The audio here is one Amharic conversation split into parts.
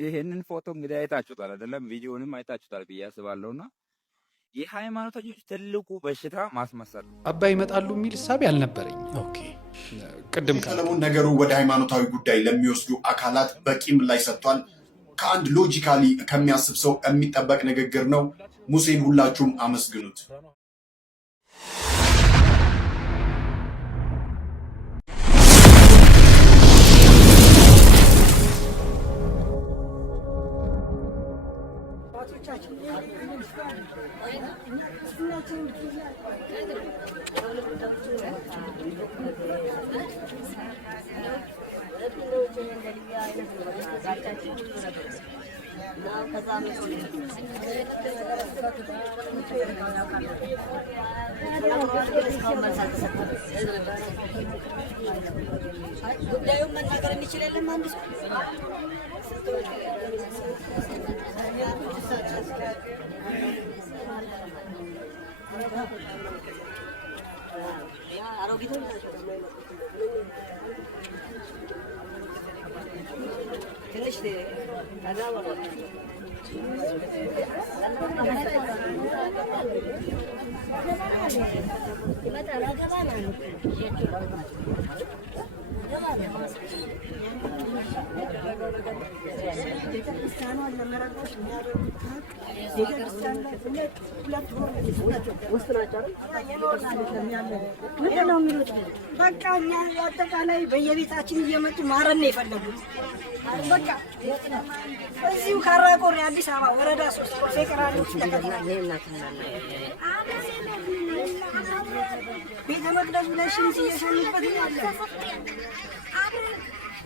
ይሄንን ፎቶ እንግዲህ አይታችሁታል አይደለም? ቪዲዮንም አይታችሁታል ብዬ አስባለሁና የሃይማኖቶች ትልቁ በሽታ ማስመሰል። አባይ ይመጣሉ የሚል ሐሳብ ያልነበረኝ። ኦኬ ቅድም ሰለሞን ነገሩ ወደ ሃይማኖታዊ ጉዳይ ለሚወስዱ አካላት በቂ ምላሽ ሰጥቷል። ከአንድ ሎጂካሊ ከሚያስብ ሰው የሚጠበቅ ንግግር ነው። ሙሴን ሁላችሁም አመስግኑት። ጉዳዩን መናገር የሚችል የለም አንድ ሰው በቃ እኛ አጠቃላይ በየቤታችን እየመጡ ማረን ነው የፈለጉት። በቃ እዚሁ ካራቆሬ አዲስ አበባ ወረዳ 3 ሴክራሎች ቤተ መቅደሱ ላይ ሽንት እየሸኑበት ያለ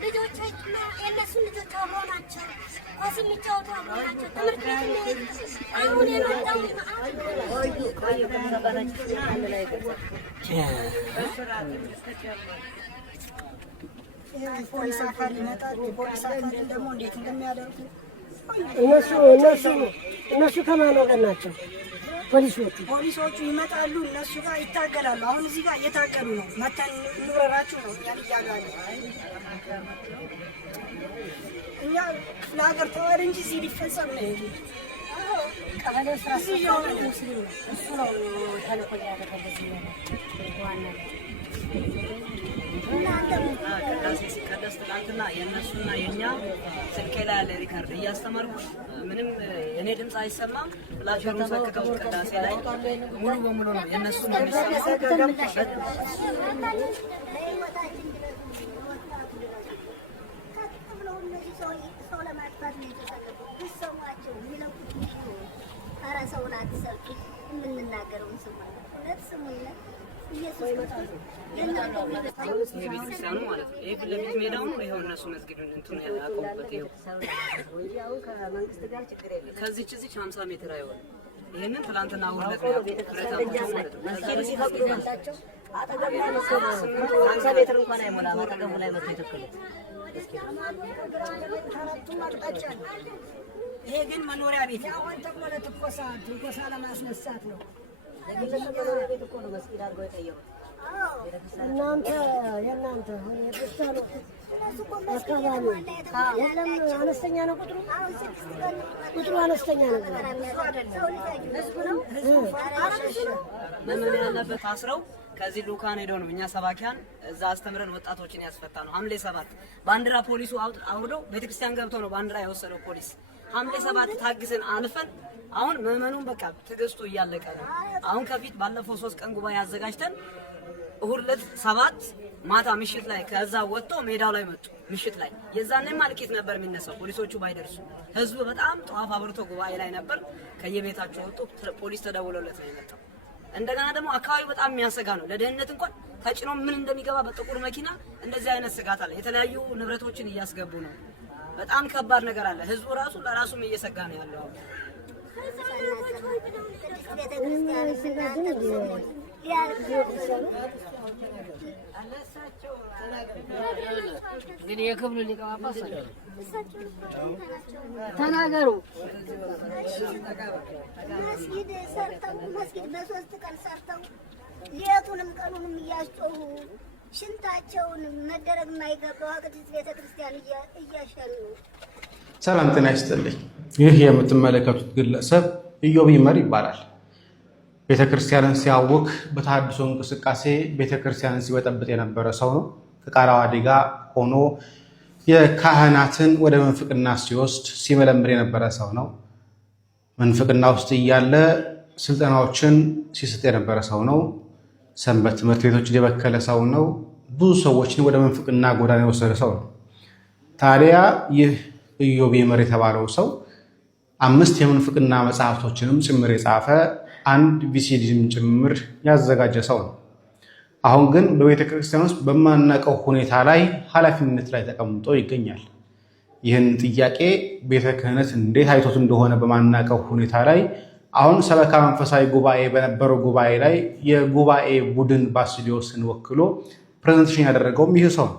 ልጆችና የእነሱ ልጆች አብረው ናቸው። ኳስ የሚጫወቱ አብረው ናቸው። ትምህርት ቤት አሁን የመጣው ፖሊስ አካል ይመጣል። ፖሊስ አካል ደግሞ እንዴት እንደሚያደርጉ እነሱ ከማን ወገን ናቸው? ፖሊሶቹ ይመጣሉ፣ እነሱ ጋር ይታገላሉ። አሁን እዚህ ጋር እየታገሉ ነው። መተን እንውረራችሁ ነው እኛን እያሉ እኛ ክፍለ ሀገር ተዋር እንጂ እዚህ ሊፈጸም ነው። ይሄ ቀበሌ ስራ ሲሆን እሱ ነው ተልኮ ያደረገበት ዋና ሲቀደስ ትናንትና የእነሱና የእኛ ስልኬ ላይ ያለ ሪከርድ እያስተማርኩ ምንም እኔ ድምፅ አይሰማም። ፍላሸሩን ሰክተው ቅዳሴ ላይ ሙሉ በሙሉ ነው የእነሱ ነው የሚሰማው። ቤተክርስቲያኑ ማለት ነው። ይሄ ፊት ለፊት ሜዳው ነው። ይኸው እነሱ መስጊዱን እንትን ያቆሙበት ይኸው ከዚች 50 ሜትር አይሆንም። ይሄንን ትላንትና ወርለት ነው ማለት ነው። 50 ሜትር እንኳን አይሞላም። አጠገቡ ላይ መጥቶ የተከሉት ይሄ ግን መኖሪያ ቤት አሁን ተብሎ ለትንኮሳ ለማስነሳት ነው። መኖሪያ ቤት እኮ ነው መስጊድ አድርገው የቀየሩት። እናንተ የእናንተ የክርስቲያኑ አካባቢ የለም አነስተኛ ነው ቁጥሩ አነስተኛ ነው። ምን ያለበት አስረው ከዚህ ሉካን ሄዶ ነው እኛ ሰባኪያን እዛ አስተምረን ወጣቶችን ያስፈታ ነው። ሐምሌ 7 ባንዲራ ፖሊሱ አውርደው ቤተክርስቲያን ገብቶ ነው ባንዲራ የወሰደው ፖሊስ። ሐምሌ 7 ታግሰን አልፈን አሁን ምዕመኑን በቃ ትግስቱ እያለቀ ነው። አሁን ከፊት ባለፈው 3 ቀን ጉባኤ አዘጋጅተን እሁድ ዕለት 7 ማታ ምሽት ላይ ከዛ ወጥቶ ሜዳው ላይ መጡ። ምሽት ላይ የዛኔም አልቂት ነበር የሚነሳው ፖሊሶቹ ባይደርሱ። ህዝቡ በጣም ጧፍ አብርቶ ጉባኤ ላይ ነበር። ከየቤታቸው ወጥቶ ፖሊስ ተደውሎለት ነው የመጣው። እንደገና ደግሞ አካባቢው በጣም የሚያሰጋ ነው። ለደህንነት እንኳን ተጭኖ ምን እንደሚገባ በጥቁር መኪና እንደዚህ አይነት ስጋት አለ። የተለያዩ ንብረቶችን እያስገቡ ነው። በጣም ከባድ ነገር አለ። ህዝቡ ራሱ ለራሱም እየሰጋ ነው ያለው። ግን የክብሩ ሊቀ ጳጳስ ተናገሩ። መስጊድ በ3 ቀን ሰርተው ሌቱንም ቀኑንም እያስጮሁ ሽንታቸውን መደረግ የማይገባው ቅድስት ቤተክርስቲያን እያሸኑ። ሰላም ጤና ይስጥልኝ። ይህ የምትመለከቱት ግለሰብ ኢዮብ ይመር ይባላል። ቤተክርስቲያንን ሲያውክ በተሐድሶ እንቅስቃሴ ቤተክርስቲያንን ሲበጠብጥ የነበረ ሰው ነው። ከቃራዋዲ ጋር ሆኖ የካህናትን ወደ መንፍቅና ሲወስድ ሲመለምል የነበረ ሰው ነው። መንፍቅና ውስጥ እያለ ስልጠናዎችን ሲሰጥ የነበረ ሰው ነው። ሰንበት ትምህርት ቤቶችን የበከለ ሰው ነው። ብዙ ሰዎችን ወደ መንፍቅና ጎዳና የወሰደ ሰው ነው። ታዲያ ይህ ኢዮብ ይመር የተባለው ሰው 5 የመንፍቅና መጽሐፍቶችንም ጭምር የጻፈ አንድ ቪሲዲም ጭምር ያዘጋጀ ሰው ነው። አሁን ግን በቤተ ክርስቲያን ውስጥ በማናውቀው ሁኔታ ላይ ኃላፊነት ላይ ተቀምጦ ይገኛል። ይህን ጥያቄ ቤተ ክህነት እንዴት አይቶት እንደሆነ በማናውቀው ሁኔታ ላይ አሁን ሰበካ መንፈሳዊ ጉባኤ በነበረው ጉባኤ ላይ የጉባኤ ቡድን ባሲሊዮስን ወክሎ ፕሬዘንቴሽን ያደረገውም ይህ ሰው ነው።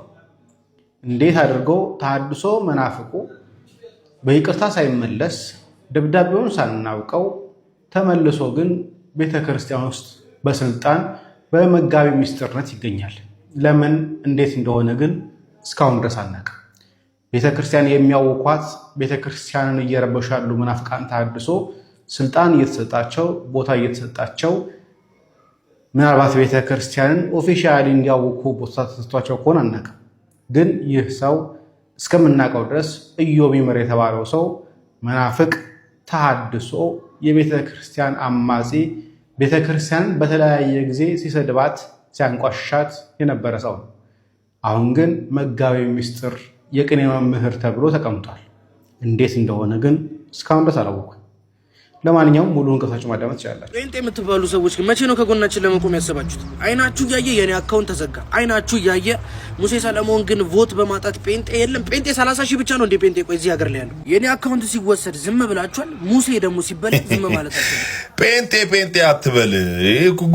እንዴት አድርጎ ተሐድሶ መናፍቁ በይቅርታ ሳይመለስ ደብዳቤውን ሳናውቀው ተመልሶ ግን ቤተ ክርስቲያን ውስጥ በስልጣን በመጋቢ ምስጢርነት ይገኛል። ለምን እንዴት እንደሆነ ግን እስካሁን ድረስ አናውቅም። ቤተ ክርስቲያን የሚያውኳት ቤተ ክርስቲያንን እየረበሹ ያሉ መናፍቃን ተሐድሶ ስልጣን እየተሰጣቸው ቦታ እየተሰጣቸው ምናልባት ቤተ ክርስቲያንን ኦፊሻሊ እንዲያውኩ ቦታ ተሰጥቷቸው ከሆነ አናውቅም። ግን ይህ ሰው እስከምናውቀው ድረስ ኢዮብ ይመር የተባለው ሰው መናፍቅ፣ ተሐድሶ፣ የቤተ ክርስቲያን አማጺ፣ ቤተ ክርስቲያንን በተለያየ ጊዜ ሲሰድባት ሲያንቋሻት የነበረ ሰው ነው። አሁን ግን መጋቢ ምስጢር የቅኔ መምህር ተብሎ ተቀምጧል። እንዴት እንደሆነ ግን እስካሁን ድረስ አላወኩም። ለማንኛውም ሙሉውን ከታች ማዳመጥ ትችላላችሁ። ጴንጤ የምትባሉ ሰዎች ግን መቼ ነው ከጎናችን ለመቆም ያሰባችሁት? አይናችሁ እያየ የኔ አካውንት ተዘጋ። አይናችሁ እያየ ሙሴ ሰለሞን ግን ቮት በማጣት ጴንጤ የለም። ጴንጤ 30 ሺህ ብቻ ነው እንደ ጴንጤ ቆይ እዚህ ሀገር ላይ ያለው። የኔ አካውንት ሲወሰድ ዝም ብላችኋል። ሙሴ ደግሞ ሲበለጥ ዝም ማለት አትችልም። ጴንጤ አትበል።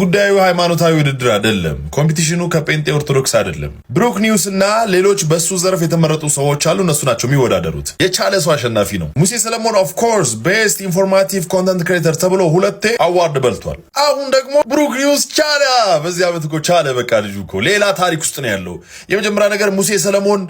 ጉዳዩ ሃይማኖታዊ ውድድር አይደለም። ኮምፒቲሽኑ ከጴንጤ ኦርቶዶክስ አይደለም። ብሩክ ኒውስ እና ሌሎች በሱ ዘርፍ የተመረጡ ሰዎች አሉ። እነሱ ናቸው የሚወዳደሩት። የቻለ ሰው አሸናፊ ነው። ሙሴ ሰለሞን ኦፍ ኮርስ ቤስት ኢንፎርማቲቭ ኮንተንት ክሬተር ተብሎ 2 አዋርድ በልቷል። አሁን ደግሞ ብሩክ ኒውስ ቻለ። በዚህ ዓመት እኮ ቻለ። በቃ ልጁ እኮ ሌላ ታሪክ ውስጥ ነው ያለው። የመጀመሪያ ነገር ሙሴ ሰለሞን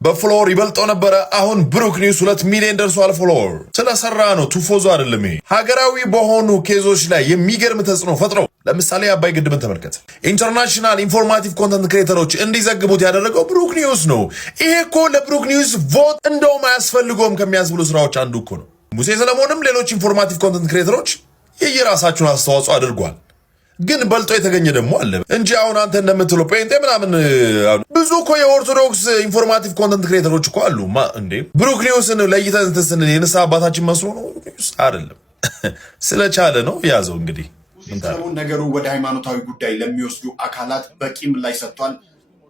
በፍሎር ይበልጠው ነበረ። አሁን ብሩክ ኒውስ 2 ሚሊዮን ደርሷል። ፍሎር ስለሰራ ነው፣ ቱፎዞ አይደለም። ይሄ ሀገራዊ በሆኑ ኬዞች ላይ የሚገርም ተጽዕኖ ፈጥረው፣ ለምሳሌ አባይ ግድብን ተመልከት። ኢንተርናሽናል ኢንፎርማቲቭ ኮንተንት ክሬተሮች እንዲዘግቡት ያደረገው ብሩክ ኒውስ ነው። ይሄ እኮ ለብሩክ ኒውስ ቮት እንደውም አያስፈልገውም ከሚያስብሉ ስራዎች አንዱ እኮ ነው። ሙሴ ሰለሞንም ሌሎች ኢንፎርማቲቭ ኮንተንት ክሬተሮች የየራሳቸውን አስተዋጽኦ አድርጓል። ግን በልጦ የተገኘ ደግሞ አለ እንጂ አሁን አንተ እንደምትለው ጴንጤ ምናምን ብዙ እኮ የኦርቶዶክስ ኢንፎርማቲቭ ኮንተንት ክሬተሮች እኮ አሉ። እንዴ ብሩክ ኒውስን ለይተን ተስን የንስሐ አባታችን መስሎ ነው አይደለም። ስለቻለ ነው ያዘው። እንግዲህ ሰለሞን ነገሩ ወደ ሃይማኖታዊ ጉዳይ ለሚወስዱ አካላት በቂ ምላሽ ሰጥቷል።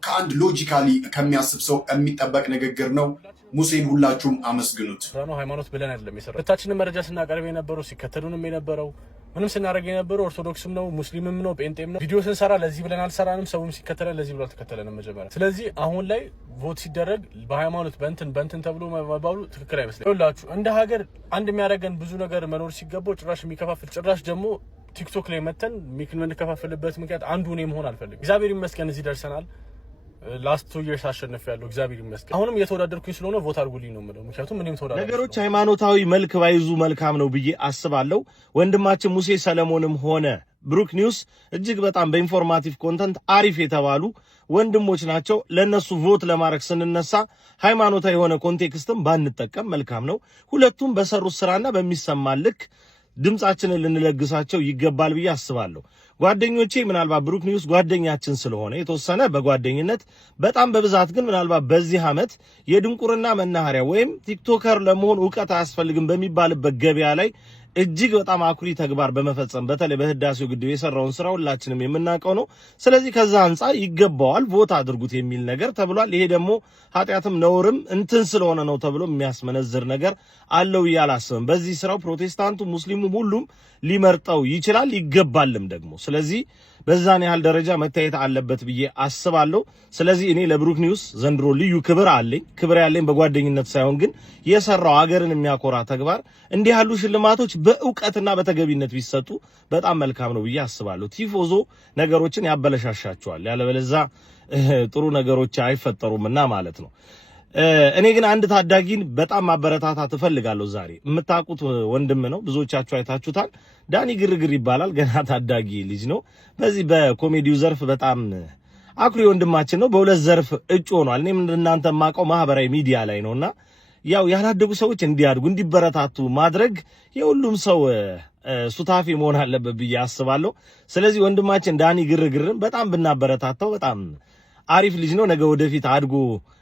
ከአንድ ሎጂካሊ ከሚያስብ ሰው የሚጠበቅ ንግግር ነው። ሙሴን ሁላችሁም አመስግኑት። ነው ሃይማኖት ብለን አይደለም የሰራው። ሁለታችንም መረጃ ስናቀርብ የነበረው ሲከተሉንም የነበረው ምንም ስናደርግ የነበረው ኦርቶዶክስም ነው ሙስሊምም ነው ጴንጤም ነው። ቪዲዮ ስንሰራ ለዚህ ብለን አልሰራንም። ሰውም ሲከተለን ለዚህ ብሎ አልተከተለንም መጀመሪያ። ስለዚህ አሁን ላይ ቮት ሲደረግ በሃይማኖት በእንትን ተብሎ መባሉ ትክክል አይመስለኝም። ይኸውላችሁ እንደ ሀገር አንድ የሚያደርገን ብዙ ነገር መኖር ሲገባው ጭራሽ የሚከፋፍል ጭራሽ ደግሞ ቲክቶክ ላይ መተን የምንከፋፍልበት ምክንያት አንዱ እኔ መሆን አልፈልግም። እግዚአብሔር ይመስገን እዚህ ደርሰናል። ላስት 2 years አሸነፍ ያለው እግዚአብሔር ይመስገን። አሁንም እየተወዳደርኩኝ ስለሆነ ቮት አድርጉልኝ ነው የምለው። ምክንያቱም እኔም ተወዳደርኩ። ነገሮች ሃይማኖታዊ መልክ ባይዙ መልካም ነው ብዬ አስባለሁ። ወንድማችን ሙሴ ሰለሞንም ሆነ ብሩክ ኒውስ እጅግ በጣም በኢንፎርማቲቭ ኮንተንት አሪፍ የተባሉ ወንድሞች ናቸው። ለነሱ ቮት ለማድረግ ስንነሳ ሃይማኖታዊ የሆነ ኮንቴክስትም ባንጠቀም መልካም ነው። ሁለቱም በሰሩት ስራና በሚሰማ ልክ ድምጻችንን ልንለግሳቸው ይገባል ብዬ አስባለሁ። ጓደኞቼ ምናልባት ብሩክ ኒውስ ጓደኛችን ስለሆነ የተወሰነ በጓደኝነት በጣም በብዛት ግን ምናልባት በዚህ ዓመት የድንቁርና መናኸሪያ ወይም ቲክቶከር ለመሆን ዕውቀት አያስፈልግም በሚባልበት ገበያ ላይ እጅግ በጣም አኩሪ ተግባር በመፈጸም በተለይ በህዳሴው ግድብ የሰራውን ስራ ሁላችንም የምናውቀው ነው። ስለዚህ ከዛ አንፃር ይገባዋል ቮት አድርጉት የሚል ነገር ተብሏል። ይሄ ደግሞ ኃጢአትም ነውርም እንትን ስለሆነ ነው ተብሎ የሚያስመነዝር ነገር አለው ያላስብም። በዚህ ስራው ፕሮቴስታንቱ፣ ሙስሊሙ ሁሉም ሊመርጠው ይችላል ይገባልም ደግሞ። ስለዚህ በዛን ያህል ደረጃ መታየት አለበት ብዬ አስባለሁ። ስለዚህ እኔ ለብሩክ ኒውስ ዘንድሮ ልዩ ክብር አለኝ። ክብር ያለኝ በጓደኝነት ሳይሆን ግን የሰራው ሀገርን የሚያኮራ ተግባር እንዲህ ያሉ ሽልማቶች በእውቀትና በተገቢነት ቢሰጡ በጣም መልካም ነው ብዬ አስባለሁ። ቲፎዞ ነገሮችን ያበለሻሻቸዋል፣ ያለበለዚያ ጥሩ ነገሮች አይፈጠሩምና ማለት ነው። እኔ ግን አንድ ታዳጊን በጣም ማበረታታት እፈልጋለሁ። ዛሬ የምታውቁት ወንድም ነው፣ ብዙዎቻችሁ አይታችሁታል። ዳኒ ግርግር ይባላል። ገና ታዳጊ ልጅ ነው። በዚህ በኮሜዲው ዘርፍ በጣም አኩሪ ወንድማችን ነው። በሁለት ዘርፍ እጩ ሆኗል። እኔም እናንተ የማውቀው ማህበራዊ ሚዲያ ላይ ነውና ያው ያላደጉ ሰዎች እንዲያድጉ እንዲበረታቱ ማድረግ የሁሉም ሰው ሱታፊ መሆን አለበት ብዬ አስባለሁ። ስለዚህ ወንድማችን ዳኒ ግርግርን በጣም ብናበረታታው በጣም አሪፍ ልጅ ነው። ነገ ወደፊት አድጎ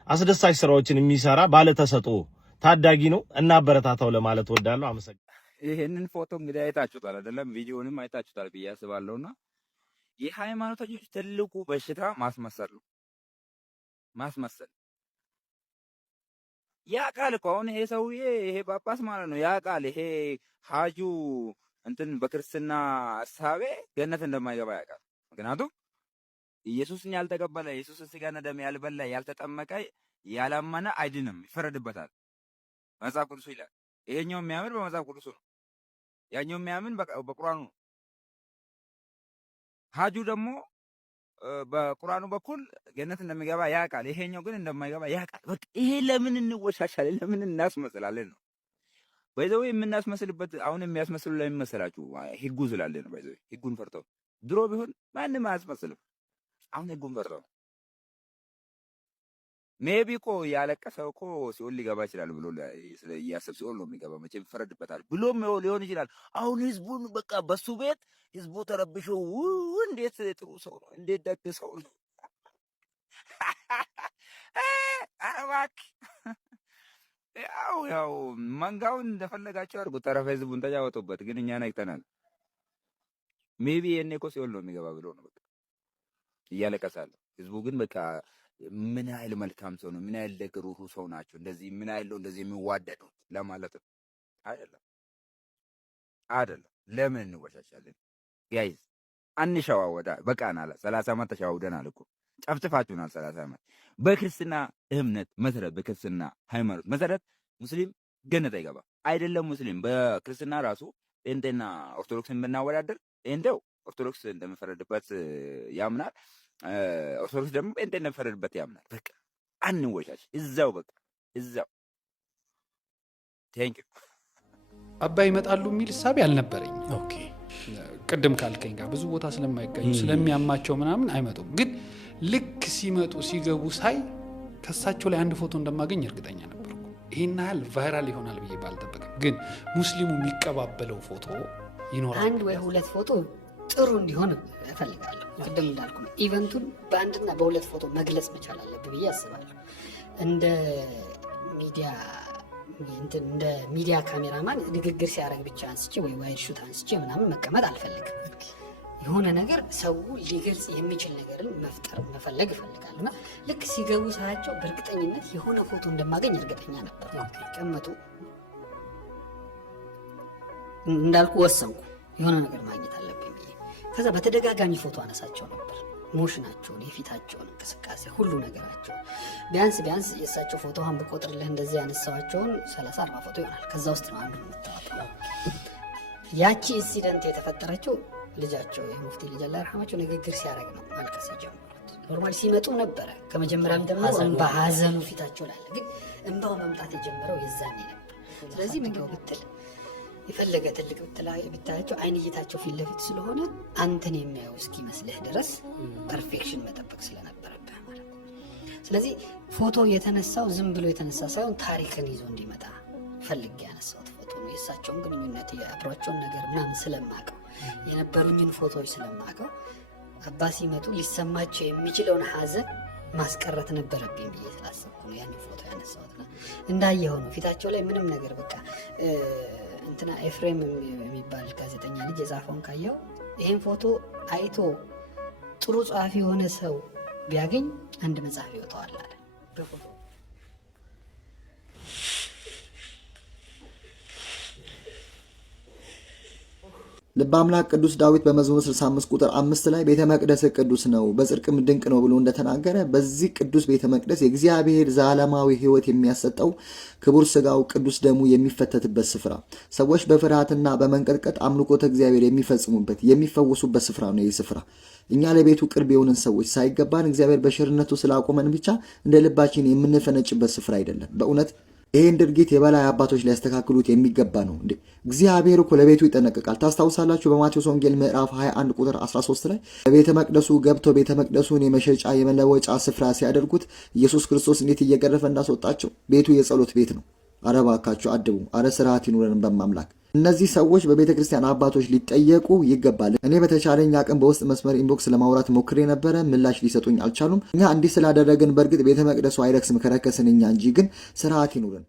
አስደሳች ስራዎችን የሚሰራ ባለተሰጥኦ ታዳጊ ነው። እናበረታታው ለማለት ወዳለሁ። አመሰግናለሁ። ይሄንን ፎቶ እንግዲህ አይታችሁታል አይደለም? ቪዲዮንም አይታችሁታል ብዬ አስባለሁና የሃይማኖተኞች ትልቁ በሽታ ማስመሰል ነው። ማስመሰል ያውቃል እኮ አሁን ይሄ ሰውዬ ይሄ ጳጳስ ማለት ነው ያውቃል። ይሄ ሀጁ እንትን በክርስትና እሳቤ ገነት እንደማይገባ ያውቃል። ምክንያቱም ኢየሱስን ያልተቀበለ ኢየሱስን ስጋና ደም ያልበላ ያልተጠመቀ ያላመነ አይድንም፣ ይፈረድበታል። መጽሐፍ ቅዱስ ይላል። ይሄኛው የሚያምን በመጽሐፍ ቅዱስ ነው፣ ያኛው የሚያምን በቁርአኑ ነው። ሀጁ ደግሞ በቁርአኑ በኩል ገነት እንደሚገባ ያውቃል። ይሄኛው ግን እንደማይገባ ያውቃል። በቃ ይሄ ለምን እንወሻሻለን? ለምን እናስመስላለን ነው ባይዘው የምናስመስልበት። አሁን የሚያስመስሉ ለምን መሰላችሁ? ህጉ ስላለ ነው። ባይዘው ህጉን ፈርተው ድሮ ቢሆን ማንም አያስመስልም። አሁን ህጉን ፈርተው ሜቢ እኮ ያለቀሰው እኮ ሲኦል ሊገባ ይችላል ብሎ እያሰብ ሲኦል ነው የሚገባ መቼም ይፈረድበታል ብሎም ሊሆን ይችላል። አሁን ህዝቡን በቃ በሱ ቤት ህዝቡ ተረብሾ እንዴት ጥሩ ሰው ነው፣ እንዴት ደግ ሰው ነው። እባክህ ያው መንጋውን እንደፈለጋቸው አድርጉ፣ ተረፈ ህዝቡን ተጫወቱበት። ግን እኛን አይተናል። ሜቢ የኔ እኮ ሲኦል ነው የሚገባ ብሎ ነው በቃ እያለቀሳል። ህዝቡ ግን በቃ ምን ያህል መልካም ሰው ነው፣ ምን ያህል ደግሩሩ ሰው ናቸው፣ እንደዚህ ምን ያህል ነው እንደዚህ የሚዋደዱ ለማለት ነው። አይደለም። ለምን እንወሻሻለን? ጋይዝ አንሸዋወዳ። በቃናል። 30 ዓመት ተሸዋውደናል እኮ ጨፍጭፋችሁናል። 30 ዓመት በክርስትና እምነት መሰረት፣ በክርስትና ሃይማኖት መሰረት ሙስሊም ገነት አይገባ አይደለም። ሙስሊም በክርስትና ራሱ ጴንጤና ኦርቶዶክስን ብናወዳደር ጴንጤው ኦርቶዶክስ እንደሚፈረድበት ያምናል። ኦርቶዶክስ ደግሞ ጴንጤ እንደሚፈረድበት ያምናል። በቃ አንወሻሽ። እዛው በቃ እዛው። ቴንክ ዩ። አባይ ይመጣሉ የሚል ሳቢ አልነበረኝ። ኦኬ ቅድም ካልከኝ ጋር ብዙ ቦታ ስለማይገኙ ስለሚያማቸው ምናምን አይመጡም። ግን ልክ ሲመጡ ሲገቡ ሳይ ከሳቸው ላይ አንድ ፎቶ እንደማገኝ እርግጠኛ ነበርኩ። ይሄን ያህል ቫይራል ይሆናል ብዬ ባልጠበቅም፣ ግን ሙስሊሙ የሚቀባበለው ፎቶ ይኖራል። አንድ ወይ ሁለት ፎቶ ጥሩ እንዲሆን እፈልጋለሁ። ቅድም እንዳልኩ ኢቨንቱን በአንድና በሁለት ፎቶ መግለጽ መቻል አለብህ ብዬ አስባለሁ። እንደ ሚዲያ ካሜራማን ንግግር ሲያደርግ ብቻ አንስቼ ወይ ዋይድ ሹት አንስቼ ምናምን መቀመጥ አልፈልግም። የሆነ ነገር ሰው ሊገልጽ የሚችል ነገርን መፈለግ እፈልጋለሁ እና ልክ ሲገቡ ሳያቸው በእርግጠኝነት የሆነ ፎቶ እንደማገኝ እርግጠኛ ነበር። ቀመጡ እንዳልኩ ወሰንኩ፣ የሆነ ነገር ማግኘት አለብኝ ብዬ። ከዛ በተደጋጋሚ ፎቶ አነሳቸው ነበር። ሞሽናቸውን፣ የፊታቸውን እንቅስቃሴ፣ ሁሉ ነገራቸውን ቢያንስ የእሳቸው ፎቶ አሁን ብቆጥርልህ እንደዚህ ያነሳዋቸውን 30-40 ፎቶ ይሆናል። ከዛ ውስጥ ነው አንዱ የምታወጣው። ያቺ ኢንሲደንት የተፈጠረችው ልጃቸው የሙፍቲ ልጅ አላህ ይርሐማቸው ንግግር ሲያደርግ ነው ማልቀስ የጀመሩት። ኖርማሊ ሲመጡ ነበረ ከመጀመሪያም ደግሞ በሀዘኑ ፊታቸው ላይ፣ ግን እንባው መምጣት የጀመረው የዛኔ ነበር። ስለዚህ ምንድነው ብትል የፈለገ ትልቅ ብታያቸው አይን እይታቸው ፊት ለፊት ስለሆነ አንተን የሚያየው እስኪመስልህ ድረስ ፐርፌክሽን መጠበቅ ስለነበረብህ ማለት ነው። ስለዚህ ፎቶ የተነሳው ዝም ብሎ የተነሳ ሳይሆን ታሪክን ይዞ እንዲመጣ ፈልጌ ያነሳሁት ፎቶ ነው። የእሳቸውን ግንኙነት የአብሯቸውን ነገር ምናምን ስለማቀው የነበሩኝን ፎቶዎች ስለማቀው አባ ሲመጡ ሊሰማቸው የሚችለውን ሀዘን ማስቀረት ነበረብኝ ብዬ ስላሰብኩ ነው ያን ፎቶ ያነሳሁት። እንዳየኸው ነው ፊታቸው ላይ ምንም ነገር በቃ እንትና ኤፍሬም የሚባል ጋዜጠኛ ልጅ የጻፈውን ካየው ይሄን ፎቶ አይቶ ጥሩ ጸሐፊ የሆነ ሰው ቢያገኝ አንድ መጽሐፍ ይወጣዋል አለ በፎቶ። ልበ አምላክ ቅዱስ ዳዊት በመዝሙር 65 ቁጥር 5 ላይ ቤተ መቅደስ ቅዱስ ነው በጽድቅም ድንቅ ነው ብሎ እንደተናገረ በዚህ ቅዱስ ቤተ መቅደስ የእግዚአብሔር ዘላለማዊ ሕይወት የሚያሰጠው ክቡር ስጋው ቅዱስ ደሙ የሚፈተትበት ስፍራ፣ ሰዎች በፍርሃትና በመንቀጥቀጥ አምልኮተ እግዚአብሔር የሚፈጽሙበት የሚፈወሱበት ስፍራ ነው። ይህ ስፍራ እኛ ለቤቱ ቅርብ የሆንን ሰዎች ሳይገባን እግዚአብሔር በቸርነቱ ስላቆመን ብቻ እንደ ልባችን የምንፈነጭበት ስፍራ አይደለም። በእውነት ይህን ድርጊት የበላይ አባቶች ሊያስተካክሉት የሚገባ ነው። እንዴ እግዚአብሔር እኮ ለቤቱ ይጠነቀቃል። ታስታውሳላችሁ በማቴዎስ ወንጌል ምዕራፍ 21 ቁጥር 13 ላይ በቤተ መቅደሱ ገብተው ቤተ መቅደሱን የመሸጫ የመለወጫ ስፍራ ሲያደርጉት ኢየሱስ ክርስቶስ እንዴት እየገረፈ እንዳስወጣቸው። ቤቱ የጸሎት ቤት ነው። አረ እባካችሁ አድቡ። አረ ስርዓት ይኑረን በማምላክ። እነዚህ ሰዎች በቤተ ክርስቲያን አባቶች ሊጠየቁ ይገባል። እኔ በተቻለኝ አቅም በውስጥ መስመር ኢንቦክስ ለማውራት ሞክሬ ነበረ፣ ምላሽ ሊሰጡኝ አልቻሉም። እኛ እንዲህ ስላደረግን በእርግጥ ቤተ መቅደሱ አይረክስም ከረከስን እኛ እንጂ፣ ግን ስርዓት ይኑረን።